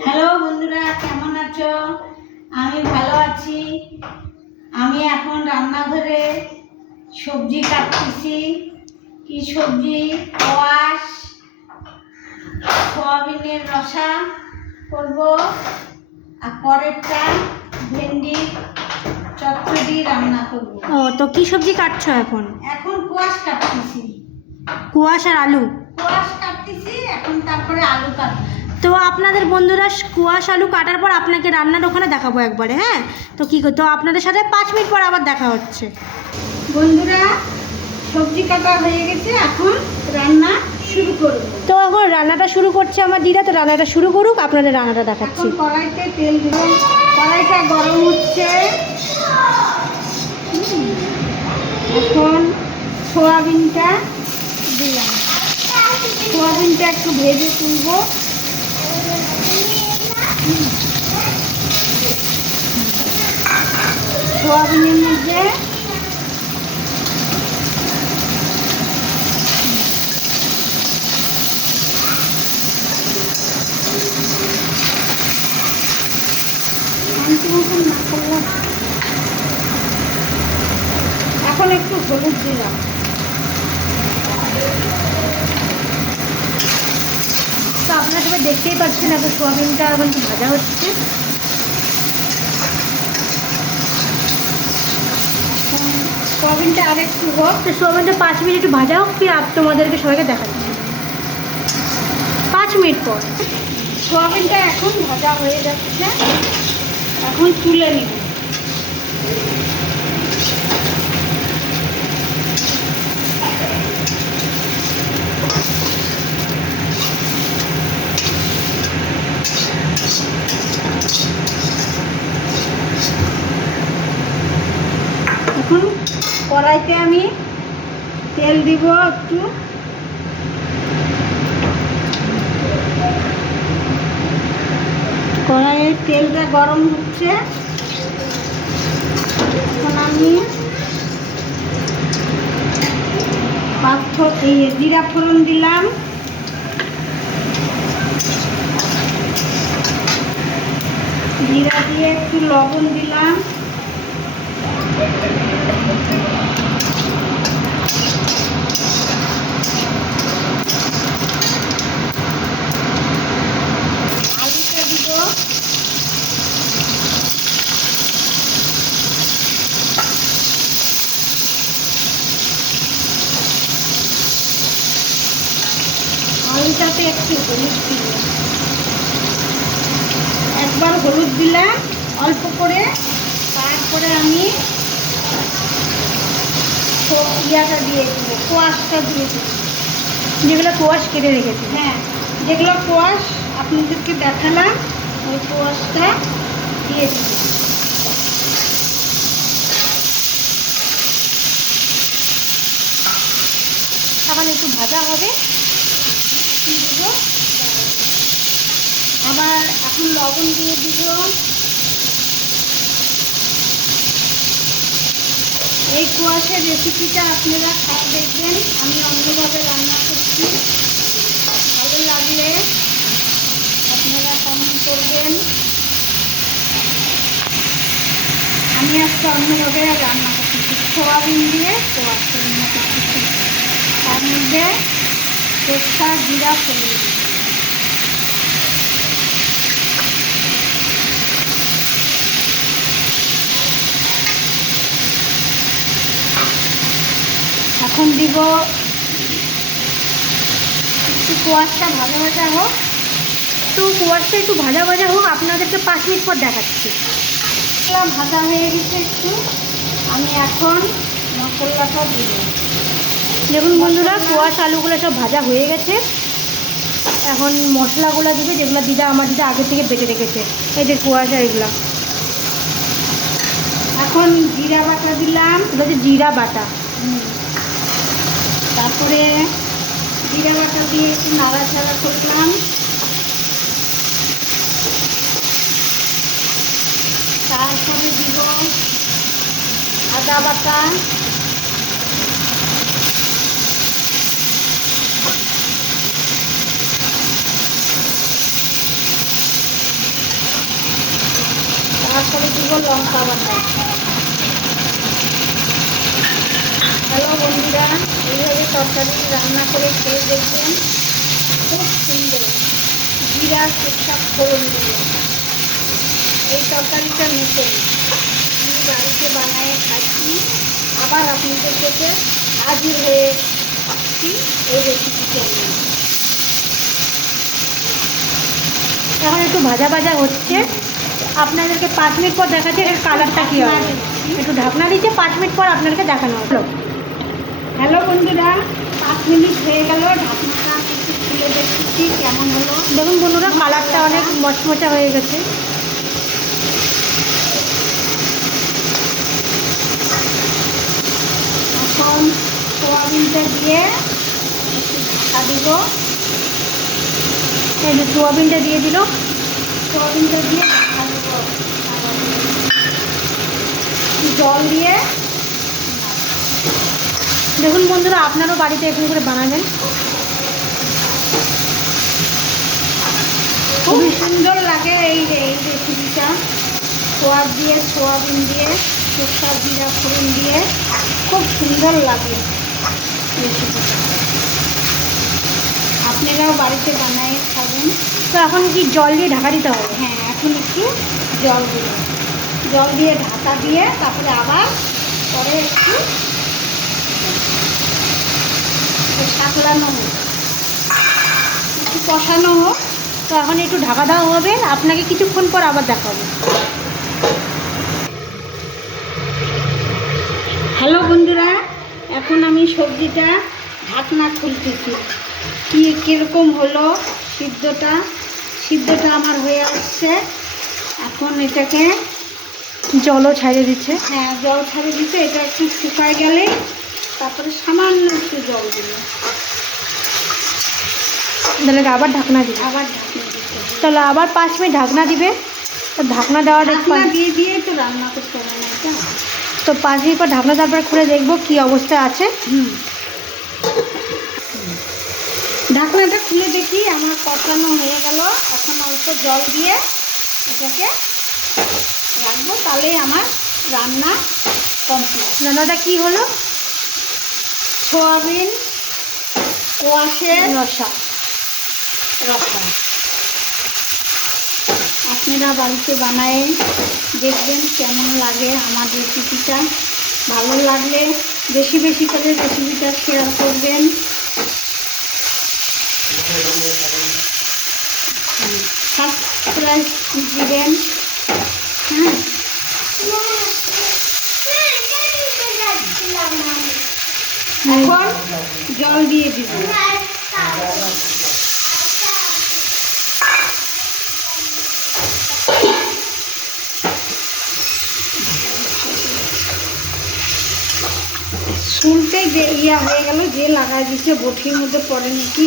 Hello বন্ধুরা, কেমন আছো? আমি ভালো আছি। আমি এখন রান্নাঘরে সবজি কাটতেছি। কি সবজি? কোয়াশ, সয়াবিনের রসা করব, আর পরেরটা ভেন্ডি চচ্চড়ি রান্না করব। ও, তো কি সবজি কাটছো এখন? এখন কোয়াশ কাটতেছি। কুয়াশ আর আলু? কোয়াশ কাটতেছি এখন, তারপরে আলু কাটবো। তো আপনাদের বন্ধুরা, কুয়াশ আলু কাটার পর আপনাকে রান্নার ওখানে দেখাবো একবারে। হ্যাঁ, তো কী করতো আপনাদের সাথে 5 মিনিট পর আবার দেখা হচ্ছে। বন্ধুরা, সবজি কাটা হয়ে গেছে, এখন রান্না শুরু করব। তো এখন রান্নাটা শুরু করছে আমার দিদা, তো রান্নাটা শুরু করুক, আপনাদের রান্নাটা দেখাচ্ছি। এখন কড়াইতে তেল দিব, কড়াইটা গরম হচ্ছে। এখন সোয়াবিনটা দিলাম, সোয়াবিনটা একটু ভেজে তুলব। সোয়াবিনের মধ্যে না করলাম, এখন একটু হলুদ দিলাম। তো আপনারা সবাই দেখতেই পাচ্ছেন এখন সোয়াবিনটা এখন ভাজা হচ্ছে। সোয়াবিনটা আর একটু হোক। তো সোয়াবিনটা 5 মিনিট একটু ভাজা হোক, ফির তোমাদেরকে সবাইকে দেখাচ্ছি 5 মিনিট পর। সোয়াবিনটা এখন ভাজা হয়ে যাচ্ছে, এখন তুলে নিব। এখন কড়াইতে আমি তেল দিব একটু। কড়াইয়ের তেলটা গরম হচ্ছে, এখন আমি জিরা ফোড়ন দিলাম। জিরা দিয়ে একটু লবণ দিলাম। আলুটা দিব, আলুটাতে একটু হলুদ দিলাম, একবার হলুদ দিলাম অল্প করে। তারপরে আমি ইয়াটা দিয়ে দিব, কোয়াশটা দিয়ে দিব। যেগুলো কুয়াশ কেটে রেখেছি। হ্যাঁ, যেগুলো কোয়াশ আপনাদেরকে দেখালাম, ওই কোয়াশটা দিয়ে দিব। এখন একটু ভাজা হবে। দিব, আবার এখন লবণ দিয়ে দিব। এই কোয়াশের রেসিপিটা আপনারা খাওয়া দেখবেন, আমি অন্যভাবে রান্না করছি। ভালো লাগলে আপনারা কমেন্ট করবেন। আমি আজকে অন্যভাবে রান্না করতেছি, সোয়াবিন দিয়ে কোয়াশ রান্না করতেছি। তার মধ্যে তেজপাতা, জিরা ফোড়ন দিই। এখন দিব একটু কোয়াশটা ভাজা ভাজা হোক। তো কুয়াশটা একটু ভাজা ভাজা হোক, আপনাদেরকে 5 মিনিট পর দেখাচ্ছি। ভাজা হয়ে গেছে একটু, আমি এখন মশলাটা দিব। দেখুন বন্ধুরা, কুয়াশ আলুগুলো সব ভাজা হয়ে গেছে। এখন মশলাগুলো দিবে, যেগুলো আমার দিদা আগে থেকে বেটে রেখেছে। এই যে কুয়াশ আর এগুলো। এখন জিরা বাটা দিলাম, এটা হচ্ছে জিরা বাটা। তারপরে জিরা বাটা দিয়ে একটু নাড়াচাড়া করলাম। তারপরে দিব আদা বাটা, তারপরে দিব লঙ্কা বাটা। হ্যালো বন্ধুরা, এইভাবে তরকারি রান্না করে খেয়ে দেখবেন, খুব সুন্দর। জিরা সরষা ফোড়ন দিয়ে এই তরকারিটা নতুন, আমি বাড়িতে বানিয়ে খাচ্ছি। আবার আপনাদের কাছে হাজির হয়ে আসছি এই রেসিপিটা নিয়ে। এখন একটু ভাজা ভাজা হচ্ছে, আপনাদেরকে 5 মিনিট পর দেখাচ্ছে এর কালারটা কী হবে। একটু ঢাকনা দিচ্ছে, 5 মিনিট পর আপনাদেরকে দেখানো হলো। হ্যালো বন্ধুরা, 5 মিনিট হয়ে গেল, ঢাকনাটা আমি একটু খুলে দেখছি কেমন হলো। দেখুন বন্ধুরা, কালারটা অনেক মচমচা হয়ে গেছে। এখন সোয়াবিনটা দিয়ে একটু ঢাকা দিব। এই যে সোয়াবিনটা দিয়ে দিল, সোয়াবিনটা দিয়ে ঢাকা দিব, জল দিয়ে। দেখুন বন্ধুরা, আপনারাও বাড়িতে এরকম করে বানাবেন, খুবই সুন্দর লাগে এই রেসিপিটা। সোয়াব দিয়ে, সোয়াবিন দিয়ে, সরষা জিরা ফোড়ন দিয়ে খুব সুন্দর লাগে রেসিপিটা। আপনারাও বাড়িতে বানিয়ে খাবেন। তো এখন কি জল দিয়ে ঢাকা দিতে হবে? হ্যাঁ, এখন একটু জল দিয়ে ঢাকা দিয়ে তারপরে আবার পরে একটু সাকলানো হোক, একটু কষানো হোক। তো এখন একটু ঢাকা দেওয়া হবে, আপনাকে কিছুক্ষণ পর আবার দেখাবো। হ্যালো বন্ধুরা, এখন আমি সবজিটা ঢাকনা খুলতেছি। কীরকম হলো সিদ্ধটা আমার হয়ে আসছে। এখন এটাকে জলও ছাড়িয়ে দিচ্ছে। হ্যাঁ, জল ছাড়ে দিতে, এটা একটু শুকায় গেলে তারপরে সামান্য একটু জল দিলে তাহলে আবার ঢাকনা দিবে। আবার ঢাকনা দিতে হবে। তাহলে আবার 5 মিনিট ঢাকনা দিবে। তো ঢাকনা দেওয়ার ঢাকনা দিয়ে তো রান্না করতে হবে না এটা। তো 5 মিনিট পর ঢাকনা তারপরে খুলে দেখবো কি অবস্থায় আছে। ঢাকনাটা খুলে দেখি আমার কষানো হয়ে গেল। এখন অল্প জল দিয়ে এটাকে রাখবো, তাহলেই আমার রান্না কমপ্লিট। রান্নাটা কি হলো? সোয়াবিন কোয়াশের রসা। আপনারা বাড়িতে বানায় দেখবেন কেমন লাগে আমার রেসিপিটা। ভালো লাগলে বেশি বেশি করে রেসিপিটা শেয়ার করবেন। সাবস্ক্রাইব দিবেন। হ্যাঁ, এখন জল দিয়ে দিব। শুনতে যে হয়ে গেল, যে লাগাই দিচ্ছে বটির মধ্যে পড়ে নাকি।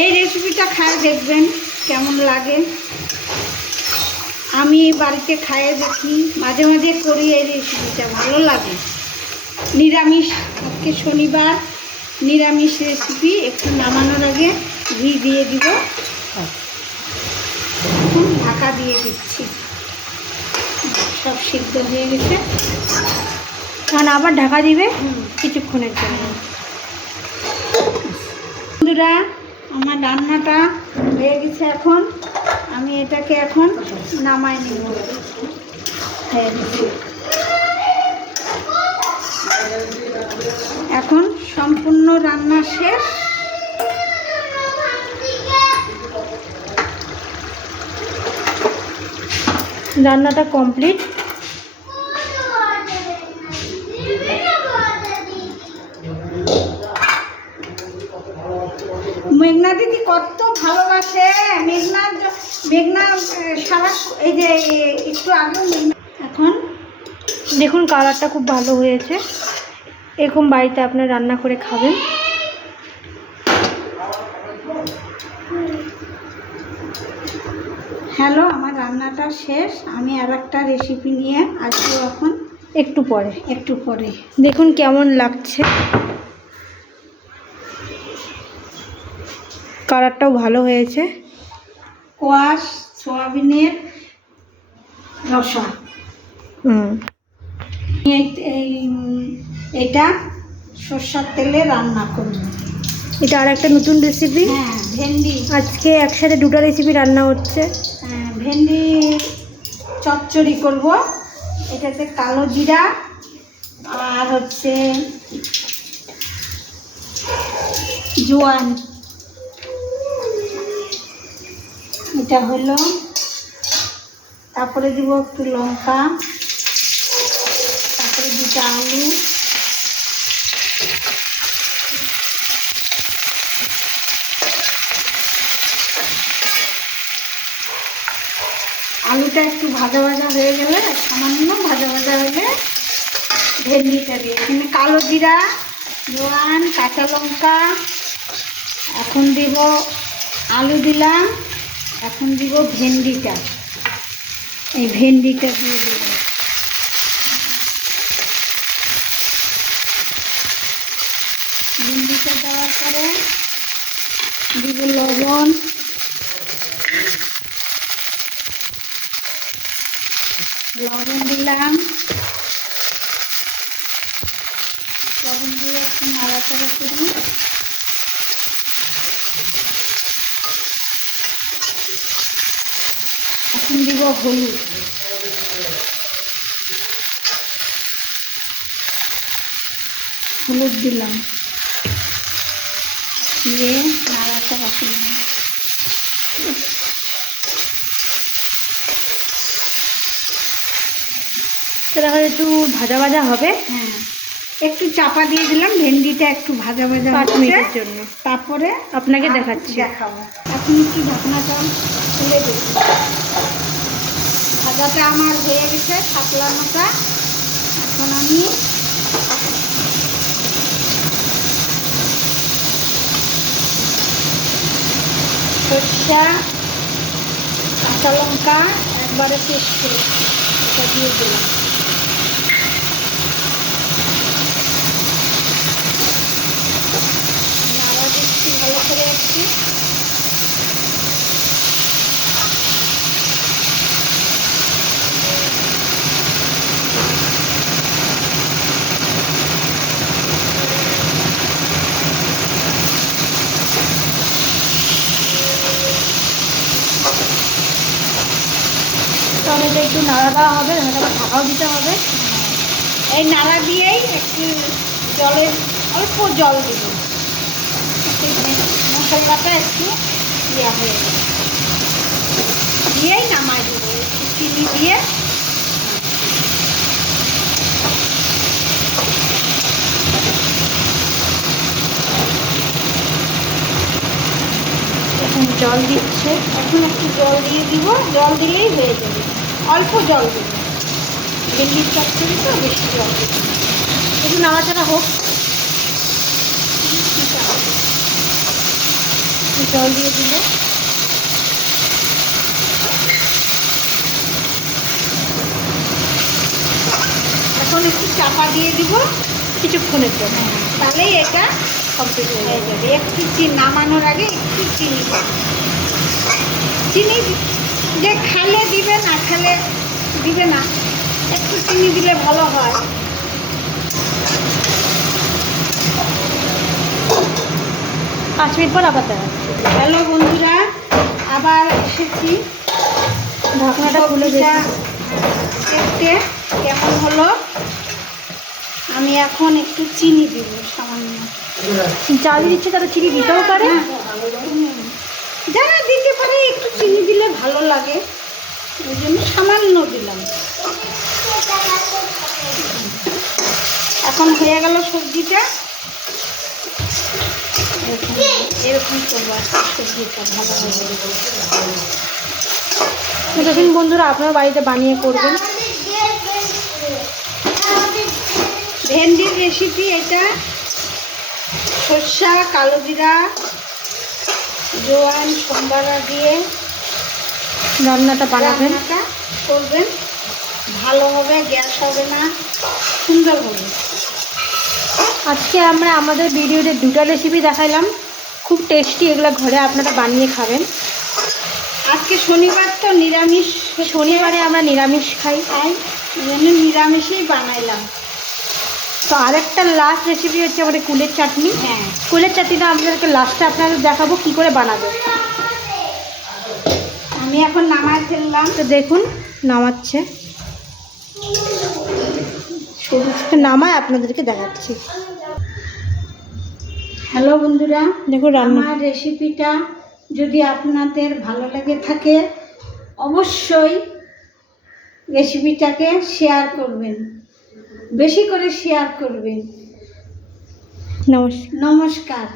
এই রেসিপিটা খায় দেখবেন কেমন লাগে। আমি বাড়িতে খাইয়ে দেখি, মাঝে মাঝে করি এই রেসিপিটা, ভালো লাগে। নিরামিষ, আজকে শনিবার, নিরামিষ রেসিপি। একটু নামানোর আগে ঘি দিয়ে দিব। এখন ঢাকা দিয়ে দিচ্ছি, সব সিদ্ধ হয়ে গেছে। কারণ আবার ঢাকা দিবে কিছুক্ষণের জন্য। বন্ধুরা, আমার রান্নাটা হয়ে গেছে। এখন আমি এটাকে এখন নামাই নিব। হয়ে গেছে। এখন সম্পূর্ণ রান্না শেষ। রান্নাটা কমপ্লিট। মেঘনা দিদি কত ভালোবাসে। মেঘনা সারা এই যে একটু আগেও এখন দেখুন কালারটা খুব ভালো হয়েছে। এরকম বাড়িতে আপনার রান্না করে খাবেন। হ্যালো, আমার রান্নাটা শেষ। আমি আর একটা রেসিপি নিয়ে আসবো এখন একটু পরে। দেখুন কেমন লাগছে। কালারটাও ভালো হয়েছে। কোয়াশ সোয়াবিনের রসা, এটা সর্ষের তেলে রান্না করব। এটা আর একটা নতুন রেসিপি। হ্যাঁ, ভেন্ডি। আজকে একসাথে দুটো রেসিপি রান্না হচ্ছে। ভেন্ডি চচ্চড়ি করব। এটাতে কালো জিরা আর হচ্ছে জোয়ান, এটা হলো। তারপরে দিব একটু লঙ্কা, তারপরে দুটো আলু, আলুটা একটু ভাজা ভাজা হয়ে গেলে, সামান্য ভাজা ভাজা হলে ভেন্ডিটা দিয়ে, এখানে কালো জিরা, জোয়ান, কাঁচা লঙ্কা, এখন দিব আলু দিলাম, এখন দিব ভেন্ডিটা, এই ভেন্ডিটা দিয়ে দিলাম। ভেন্ডিটা দেওয়ার পরে দিব লবণ, লবণ দিলাম, লবণ দিয়ে একটু নাড়াচাড়া করি। এখন দিব হলুদ, হলুদ দিলাম, দিয়ে নাড়াচাড়া করলাম। সেটা হলে একটু ভাজা ভাজা হবে। হ্যাঁ, একটু চাপা দিয়ে দিলাম, ভেন্ডিটা একটু ভাজা ভাজা 5 হচ্ছে। মিনিটের জন্য তারপরে আপনাকে দেখাচ্ছি। দেখাবো। এখন একটু ঢাকনাটা খুলে দেব। ভাজাটা আমার হয়ে গেছে, ছাতলানোটা। এখন আমি সরষা, কাঁচা লঙ্কা একবারে পেস্ট করে এটা দিয়ে দিলাম। নাড়া দিচ্ছি ভালো করে একটু। টমেটো একটু নাড়া দেওয়া হবে, আবার ঢাকাও দিতে হবে। এই নাড়া দিয়েই একটু জলের অল্প জল দেব, মশলাটা একটু ইয়া হয়ে যাবে, দিয়েই নামাই দেবো। একটু চিনি দিয়ে এখন জল দিচ্ছে। এখন একটু জল দিয়ে দিব, জল দিলেই হয়ে যাবে। অল্প জল দেবো, ভেন্ডির চচ্চড়ি তো বেশি জল দেবো। একটু নাড়াচাড়া হোক। জল দিয়ে দিল। এখন একটু চাপা দিয়ে দিব কিছুক্ষণের জন্য, তাহলেই এটা কমপ্লিট হয়ে হয়ে যাবে। যাবে। একটু চিনি নামানোর আগে একটু চিনি দেব। চিনি যে খালে দিবে, না খালে দিবে না, একটু চিনি দিলে ভালো হয়। 5 মিনিট পর আবার দেখাচ্ছি। হ্যালো বন্ধুরা, আবার এসেছি। ঢাকনাটা খুলে সবজিটা দেখি। দেখতে কেমন হলো। আমি এখন একটু চিনি দিব সামান্য। চাল দিচ্ছে, তারা চিনি দিতেও পারে। হ্যাঁ, যারা দিতে পারে একটু চিনি দিলে ভালো লাগে, ওই জন্য সামান্য দিলাম। এখন হয়ে গেল সবজিটা। এরকম করবো আজকে, সবজিটা ভালো হয়ে যাবে। তো দেখুন বন্ধুরা, আপনারা বাড়িতে বানিয়ে করবেন। ভেন্ডির রেসিপি এটা। সর্ষা, কালো জিরা, জোয়ান, সম্বারা দিয়ে রান্নাটা বানাবেন। রান্নাটা করবেন, ভালো হবে, গ্যাস হবে না, সুন্দর হবে। আজকে আমরা আমাদের ভিডিওতে দুটো রেসিপি দেখাইলাম, খুব টেস্টি, এগুলো ঘরে আপনারা বানিয়ে খাবেন। আজকে শনিবার তো নিরামিষ, শনিবারে আমরা নিরামিষ খাই। খাই, এই জন্য নিরামিষই বানাইলাম। তো আরেকটা লাস্ট রেসিপি হচ্ছে আমাদের কুলের চাটনি। হ্যাঁ, কুলের চাটনিটা আপনাদেরকে লাস্টে আপনাদের দেখাবো কি করে বানাবে। আমি এখন নামাই ফেললাম। তো দেখুন নামাচ্ছে, নামায় আপনাদেরকে দেখাচ্ছি। হ্যালো বন্ধুরা, দেখুন রান্না। আমার রেসিপিটা যদি আপনাদের ভালো লেগে থাকে অবশ্যই রেসিপিটাকে শেয়ার করবেন, বেশি করে শেয়ার করবেন। নমস্কার। নমস্কার।